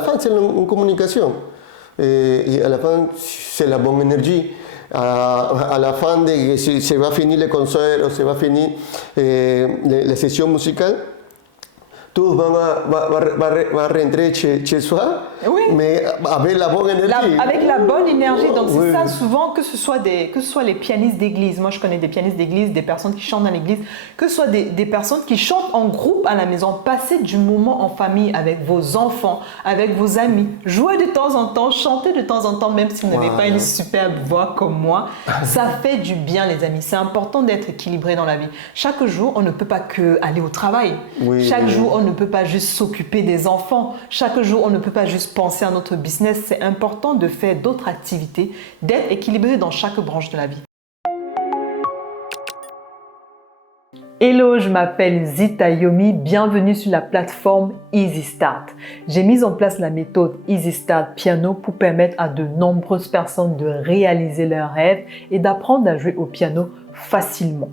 la fin, c'est une communication. Et à la fin, c'est la bonne énergie. À la fin, se va finir le concert ou se va finir les sessions musicales. Tout va rentrer chez soi, oui. mais avec la bonne énergie. Avec la bonne énergie. Donc c'est oui. ça souvent, que ce soit les pianistes d'église. Moi je connais des pianistes d'église, des personnes qui chantent dans l'église, que ce soit des personnes qui chantent en groupe à la maison. Passez du moment en famille avec vos enfants, avec vos amis. Jouez de temps en temps, chantez de temps en temps, même si vous n'avez pas une superbe voix comme moi. Ça fait du bien les amis. C'est important d'être équilibré dans la vie. Chaque jour, on ne peut pas que aller au travail. Oui, Chaque jour, on ne peut pas juste s'occuper des enfants. Chaque jour, on ne peut pas juste penser à notre business. C'est important de faire d'autres activités, d'être équilibré dans chaque branche de la vie. Hello, je m'appelle Zita Yomi. Bienvenue sur la plateforme Easy Start. J'ai mis en place la méthode Easy Start Piano pour permettre à de nombreuses personnes de réaliser leurs rêves et d'apprendre à jouer au piano facilement.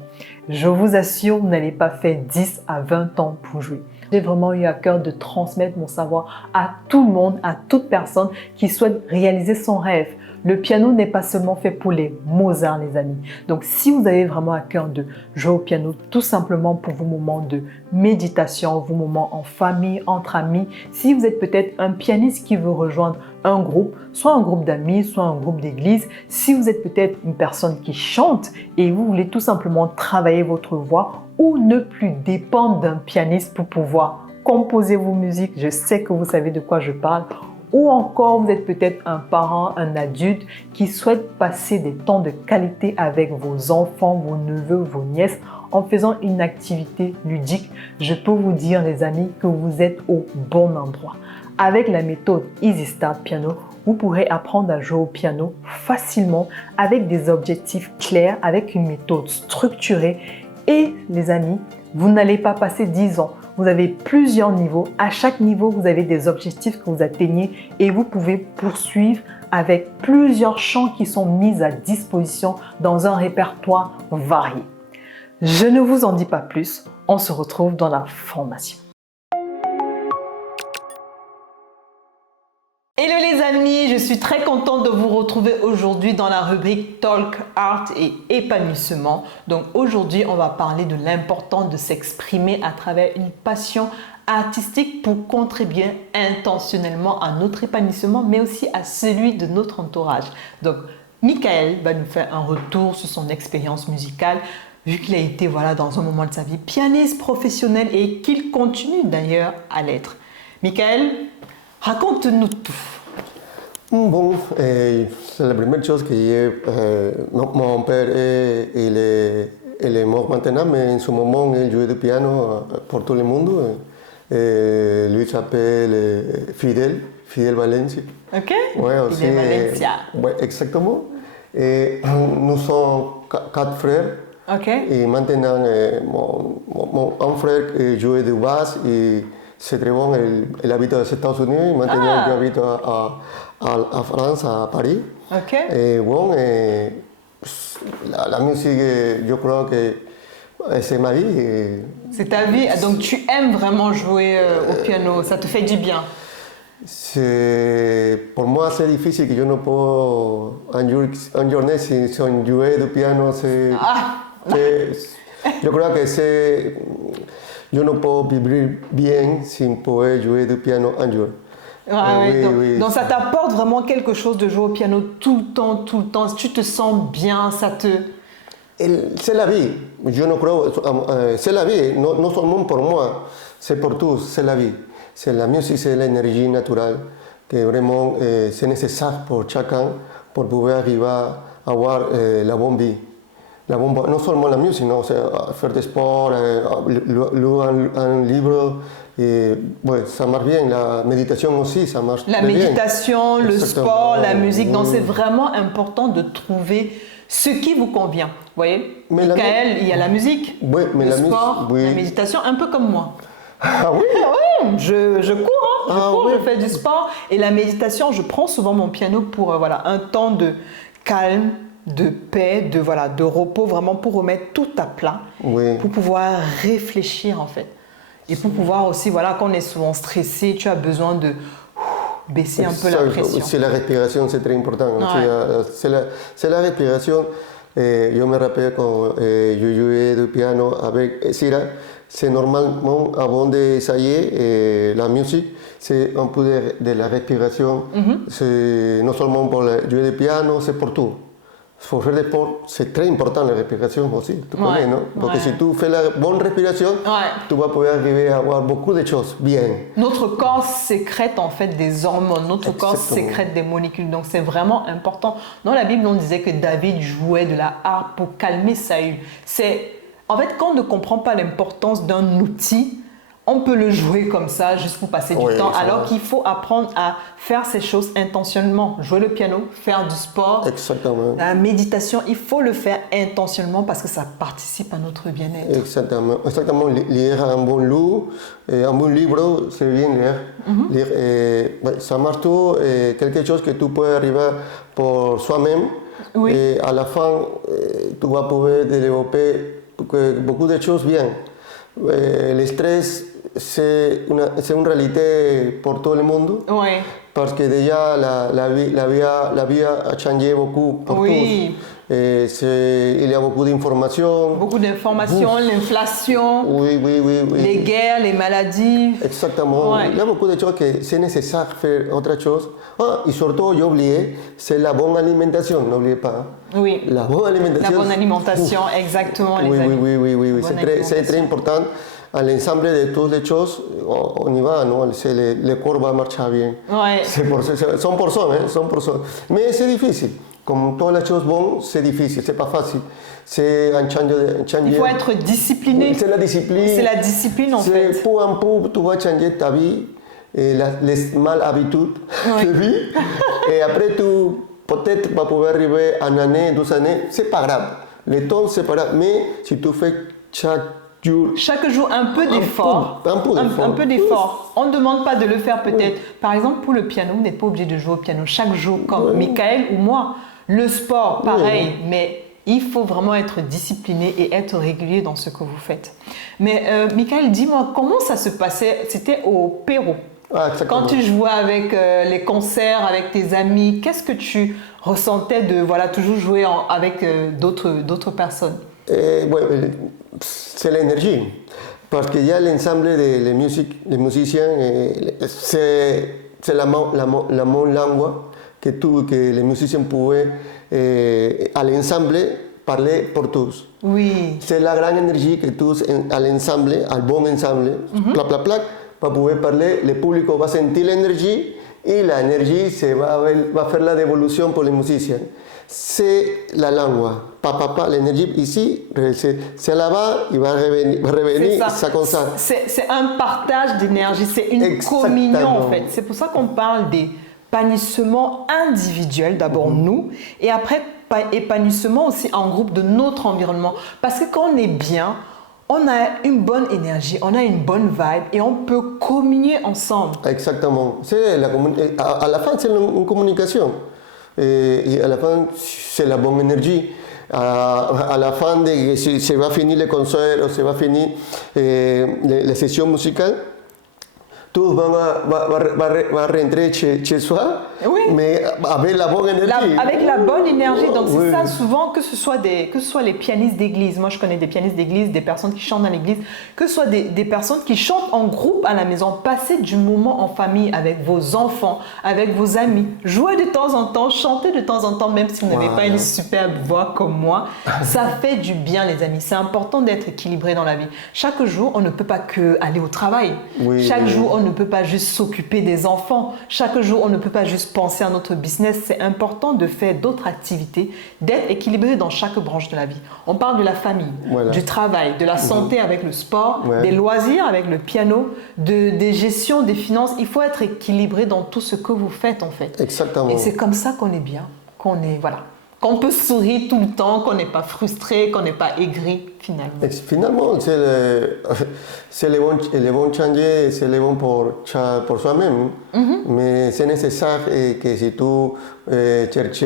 Je vous assure, vous n'allez pas faire 10 à 20 ans pour jouer. J'ai vraiment eu à cœur de transmettre mon savoir à tout le monde, à toute personne qui souhaite réaliser son rêve. Le piano n'est pas seulement fait pour les Mozart, les amis. Donc, si vous avez vraiment à cœur de jouer au piano, tout simplement pour vos moments de méditation, vos moments en famille, entre amis, si vous êtes peut-être un pianiste qui veut rejoindre un groupe, soit un groupe d'amis, soit un groupe d'église, si vous êtes peut-être une personne qui chante et vous voulez tout simplement travailler votre voix ou ne plus dépendre d'un pianiste pour pouvoir composer vos musiques, je sais que vous savez de quoi je parle. Ou encore, vous êtes peut-être un parent, un adulte qui souhaite passer des temps de qualité avec vos enfants, vos neveux, vos nièces en faisant une activité ludique. Je peux vous dire, les amis, que vous êtes au bon endroit. Avec la méthode Easy Start Piano, vous pourrez apprendre à jouer au piano facilement avec des objectifs clairs, avec une méthode structurée. Et les amis, vous n'allez pas passer 10 ans. Vous avez plusieurs niveaux. À chaque niveau, vous avez des objectifs que vous atteignez et vous pouvez poursuivre avec plusieurs chants qui sont mis à disposition dans un répertoire varié. Je ne vous en dis pas plus. On se retrouve dans la formation. Hello les amis, je suis très contente de vous retrouver aujourd'hui dans la rubrique Talk, Art et Épanouissement. Donc aujourd'hui, on va parler de l'importance de s'exprimer à travers une passion artistique pour contribuer intentionnellement à notre épanouissement, mais aussi à celui de notre entourage. Donc Michael va nous faire un retour sur son expérience musicale, vu qu'il a été dans un moment de sa vie pianiste professionnel et qu'il continue d'ailleurs à l'être. Michael, raconte-nous tout. Bon, c'est la première chose que mon père, il est mort maintenant, mais en ce moment, il jouait du piano pour tout le monde. Lui s'appelle Fidel Valencia. Ok, Ouais, aussi, Fidel Valencia. Ouais, exactement. Et nous sommes 4 frères. Ok. Et maintenant, un frère joue du basse et c'est très bon, il habite aux États-Unis, maintenant j'habite à France, à Paris. Ok. Et bon, la musique, je crois que c'est ma vie. C'est ta vie, donc tu aimes vraiment jouer au piano, ça te fait du bien. Pour moi, c'est difficile que je ne peux, en journée, sans jouer du piano, je crois que je ne peux vivre bien sans pouvoir jouer du piano un jour. Oui. Donc ça t'apporte vraiment quelque chose de jouer au piano tout le temps. Tu te sens bien, ça te... C'est la vie. Je ne crois, c'est la vie, non seulement pour moi, c'est pour tous, c'est la vie. C'est la musique, c'est l'énergie naturelle que vraiment c'est nécessaire pour chacun pour pouvoir arriver à avoir la bonne vie. Non seulement la musique, non, faire des sports, lire un livre, ça marche bien. La méditation aussi, ça marche bien. La méditation, le Exactement. sport, la musique, donc c'est vraiment important de trouver ce qui vous convient. Vous voyez, Michael, il y a la musique, le sport, la méditation, un peu comme moi. Ah oui? Je cours, je fais du sport et la méditation, je prends souvent mon piano pour un temps de calme, de paix, de repos, vraiment pour remettre tout à plat, pour pouvoir réfléchir en fait. Et pour pouvoir aussi, quand on est souvent stressé, tu as besoin baisser un peu la pression. C'est la respiration, c'est très important. Ouais. C'est la respiration. Je me rappelle quand je jouais du piano avec Sira, c'est normalement avant d'essayer la musique, c'est un peu de la respiration. C'est non seulement pour jouer du piano, c'est pour tout. Pour faire des sports, c'est très important la respiration aussi, tu connais, non? Parce que si tu fais la bonne respiration, tu vas pouvoir arriver à avoir beaucoup de choses bien. Notre corps sécrète en fait des hormones, notre corps sécrète des molécules, donc c'est vraiment important. Dans la Bible, on disait que David jouait de la harpe pour calmer Saül. En fait, quand on ne comprend pas l'importance d'un outil, on peut le jouer comme ça, juste pour passer du temps, alors qu'il faut apprendre à faire ces choses intentionnellement. Jouer le piano, faire du sport, la méditation, il faut le faire intentionnellement parce que ça participe à notre bien-être. Exactement. Lire un bon livre, c'est bien lire. Ça marche tout, quelque chose que tu peux arriver pour soi-même. Oui. Et à la fin, tu vas pouvoir développer beaucoup de choses bien. Le stress, c'est une réalité pour tout le monde. Oui. Parce que déjà, la vie a changé beaucoup pour tous. Il y a beaucoup d'informations. Beaucoup d'informations, l'inflation, les guerres, les maladies. Exactement. Ouais. Il y a beaucoup de choses que c'est nécessaire de faire autre chose. Et surtout, j'ai oublié, c'est la bonne alimentation, n'oubliez pas. Oui. La bonne alimentation. La bonne alimentation, exactement. Oui. C'est très important. À l'ensemble de toutes les choses, on y va, non? Le corps va marcher bien. Ouais. C'est 100%. Mais c'est difficile. Comme toutes les choses bonnes, c'est difficile, c'est pas facile. C'est un change. Il faut être discipliné. C'est la discipline. C'est la discipline en fait. C'est peu en peu, tu vas changer ta vie, et les mal habitudes de vie. Et après, tu peut-être vas pouvoir arriver à une année, 2 années, c'est pas grave. Le temps, c'est pas grave. Mais si tu fais chaque jour, un peu d'effort. Un peu d'effort. On ne demande pas de le faire peut-être. Par exemple, pour le piano, vous n'êtes pas obligé de jouer au piano chaque jour comme Michael ou moi. Le sport, pareil. Mais il faut vraiment être discipliné et être régulier dans ce que vous faites. Mais Michael, dis-moi, comment ça se passait? C'était au Pérou. Quand tu jouais avec les concerts, avec tes amis, qu'est-ce que tu ressentais de toujours jouer avec d'autres personnes? C'est l'énergie. Parce qu'il y a l'ensemble des musiciens, c'est la même langue que les musiciens pouvaient à l'ensemble parler pour tous. Oui. C'est la grande énergie que tous à l'ensemble, al bon ensemble, plac, va pouvoir parler, le public va sentir l'énergie et l'énergie va faire la dévolution pour les musiciens. C'est la langue. L'énergie ici, c'est là-bas, il va revenir, ça comme ça. C'est un partage d'énergie, c'est une communion en fait. C'est pour ça qu'on parle d'épanouissement individuel, d'abord nous, et après épanouissement aussi en groupe de notre environnement. Parce que quand on est bien, on a une bonne énergie, on a une bonne vibe et on peut communier ensemble. Exactement. À la fin, c'est une communication. Et à la fin, c'est la bonne énergie. À la fin, se va finir le concert ou se va finir les sessions musicales, tout va rentrer chez soi, mais avec la bonne énergie. Avec la bonne énergie, donc c'est ça souvent, que ce soit les pianistes d'église, moi je connais des pianistes d'église, des personnes qui chantent dans l'église, que ce soit des personnes qui chantent en groupe à la maison, passez du moment en famille avec vos enfants, avec vos amis, jouez de temps en temps, chantez de temps en temps, même si vous n'avez pas une superbe voix comme moi, ça fait du bien les amis, c'est important d'être équilibré dans la vie. Chaque jour, on ne peut pas que aller au travail, chaque jour, on ne peut pas juste s'occuper des enfants. Chaque jour, on ne peut pas juste penser à notre business. C'est important de faire d'autres activités, d'être équilibré dans chaque branche de la vie. On parle de la famille, du travail, de la santé avec le sport, des loisirs avec le piano, des gestions, des finances. Il faut être équilibré dans tout ce que vous faites en fait. Exactement. Et c'est comme ça qu'on est bien, qu'on peut sourire tout le temps, qu'on n'est pas frustré, qu'on n'est pas aigri. finalement? Finalement, c'est le bon changer, c'est le bon pour soi-même. Mais c'est nécessaire que si tu cherches,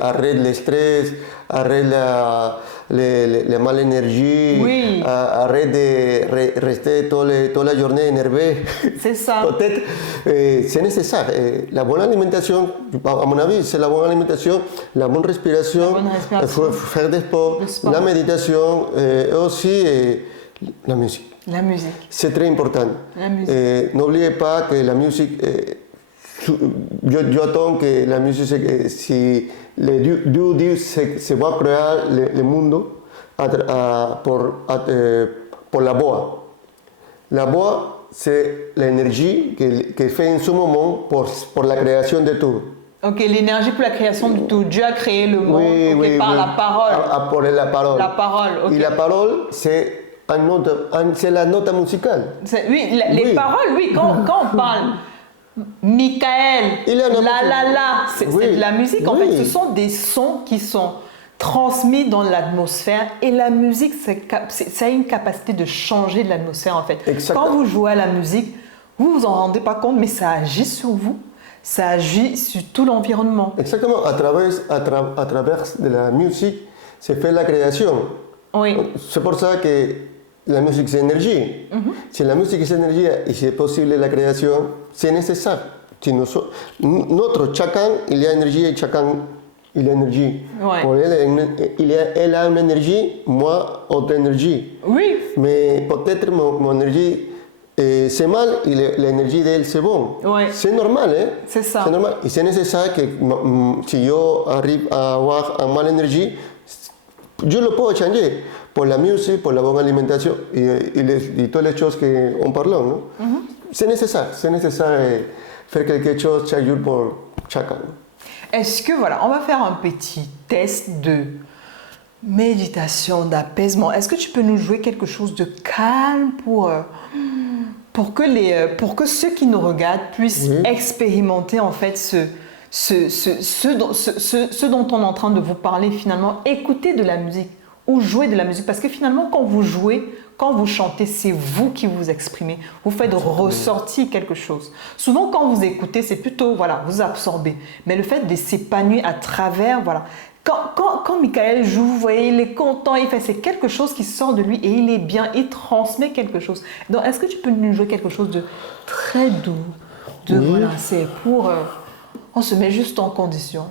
arrête le stress, arrête la mauvaise énergie, Oui. arrête de rester toute la journée énervé. C'est ça. Peut-être, c'est nécessaire. La bonne alimentation, à mon avis, c'est la bonne alimentation, la bonne respiration, faire des sports, la méditation et aussi la musique. La musique. C'est très important. La musique. N'oubliez pas que la musique, yo attends que la musique, si Dieu se va créer le mundo por la voix. La voix, c'est l'énergie que fait en ce moment pour la création de tout. Ok, l'énergie pour la création du tout. Dieu a créé le monde par la parole. Pour la parole. La parole, ok. Et la parole, c'est la note musicale. Oui, les paroles, oui, quand on parle, Michael, c'est de la musique. En fait, ce sont des sons qui sont transmis dans l'atmosphère et la musique, ça a une capacité de changer de l'atmosphère en fait. Exactement. Quand vous jouez à la musique, vous vous en rendez pas compte, mais ça agit sur vous, ça agit sur tout l'environnement. Exactement, à travers de la musique, se fait la création. Oui. C'est pour ça que la musique c'est énergie. Si la musique c'est énergie et c'est possible la création, c'est nécessaire. Si notre chacun, il y a énergie et chacun il a énergie. Ouais. Pour elle a une énergie, moi autre énergie. Oui. Mais peut-être mon énergie c'est mal et l'énergie d'elle c'est bon. Ouais. C'est normal, hein? C'est ça. C'est normal. Et c'est nécessaire que si je arrive à avoir une mauvaise énergie, je le peux changer pour la musique, pour la bonne alimentation et toutes les choses qu'on parle. Non? C'est nécessaire faire quelque chose chaque jour pour chacun. Est-ce que, voilà, on va faire un petit test de méditation, d'apaisement. Est-ce que tu peux nous jouer quelque chose de calme pour que ceux qui nous regardent puissent expérimenter en fait ce dont on est en train de vous parler finalement, écouter de la musique ou jouer de la musique parce que finalement quand vous jouez, quand vous chantez, c'est vous qui vous exprimez, vous faites ressortir quelque chose. Souvent quand vous écoutez, c'est plutôt, voilà, vous absorbez, mais le fait de s'épanouir à travers, voilà, quand Michael joue, vous voyez, il est content, c'est quelque chose qui sort de lui et il est bien, il transmet quelque chose. Donc est-ce que tu peux nous jouer quelque chose de très doux, voilà, c'est pour, on se met juste en condition.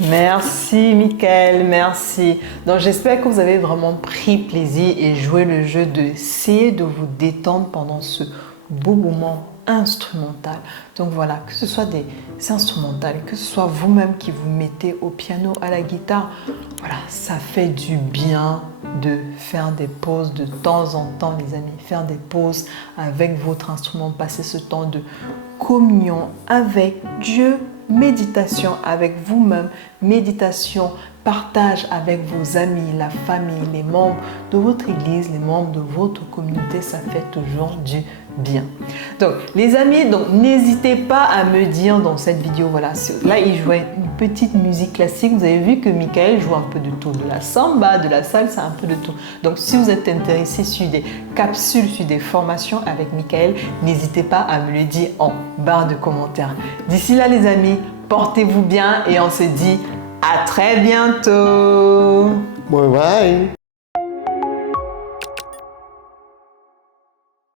Merci Michael, merci. Donc j'espère que vous avez vraiment pris plaisir et joué le jeu d'essayer de vous détendre pendant ce beau moment instrumental. Donc voilà, que ce soit des instrumentales, que ce soit vous-même qui vous mettez au piano, à la guitare, voilà, ça fait du bien de faire des pauses de temps en temps, les amis. Faire des pauses avec votre instrument, passer ce temps de communion avec Dieu, méditation avec vous-même, méditation, partage avec vos amis, la famille, les membres de votre église, les membres de votre communauté, ça fait toujours du bien. Donc les amis, donc n'hésitez pas à me dire dans cette vidéo, voilà, là il jouait une petite musique classique, vous avez vu que Michael joue un peu de tout, de la samba, de la salsa, un peu de tout. Donc si vous êtes intéressé sur des capsules, sur des formations avec Michael, n'hésitez pas à me le dire en barre de commentaires. D'ici là les amis, portez-vous bien et on se dit à très bientôt. Bye bye.